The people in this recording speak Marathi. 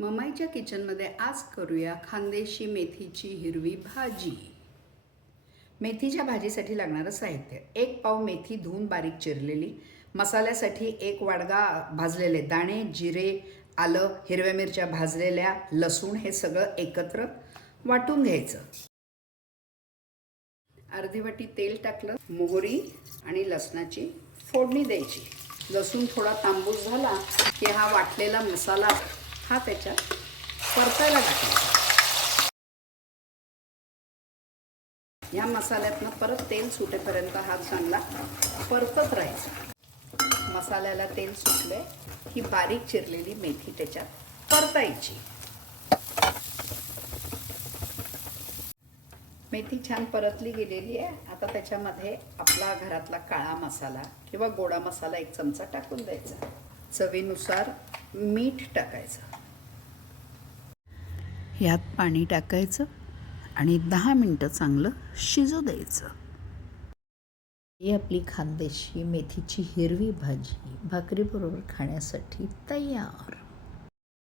मम्माईच्या किचनमध्ये आज करूया खानदेशी मेथीची हिरवी भाजी। मेथीच्या भाजीसाठी लागणारं साहित्य: 1 पाव मेथी धुवून बारीक चिरलेली, मसाल्यासाठी 1 वाडगा भाजलेले दाणे, जिरे, आलं, हिरव्या मिरच्या भाजलेल्या, लसूण हे सगळं एकत्र वाटून घ्यायचं। अर्धी वाटी तेल टाकलं, मोहरी आणि लसणाची फोडणी द्यायची। लसूण थोडा तांबूस झाला की हा वाटलेला मसाला हा त्याच्यात परतायला टाकायचा। या मसाल्यातनं परत तेल सुटेपर्यंत हा चांगला परतत राहायचा। मसाल्याला तेल सुटले की बारीक चिरलेली मेथी त्याच्यात परतायची। मेथी छान परतली गेलेली आहे। आता त्याच्यामध्ये आपला घरातला काळा मसाला किंवा गोडा मसाला 1 चमचा टाकून द्यायचा। चवीनुसार मीठ टाकायचं। यात पाणी टाकायचं आणि 10 मिनिटं चांगलं शिजू द्यायचं। ही आपली खानदेशी मेथीची हिरवी भाजी भाकरीबरोबर खाण्यासाठी तयार।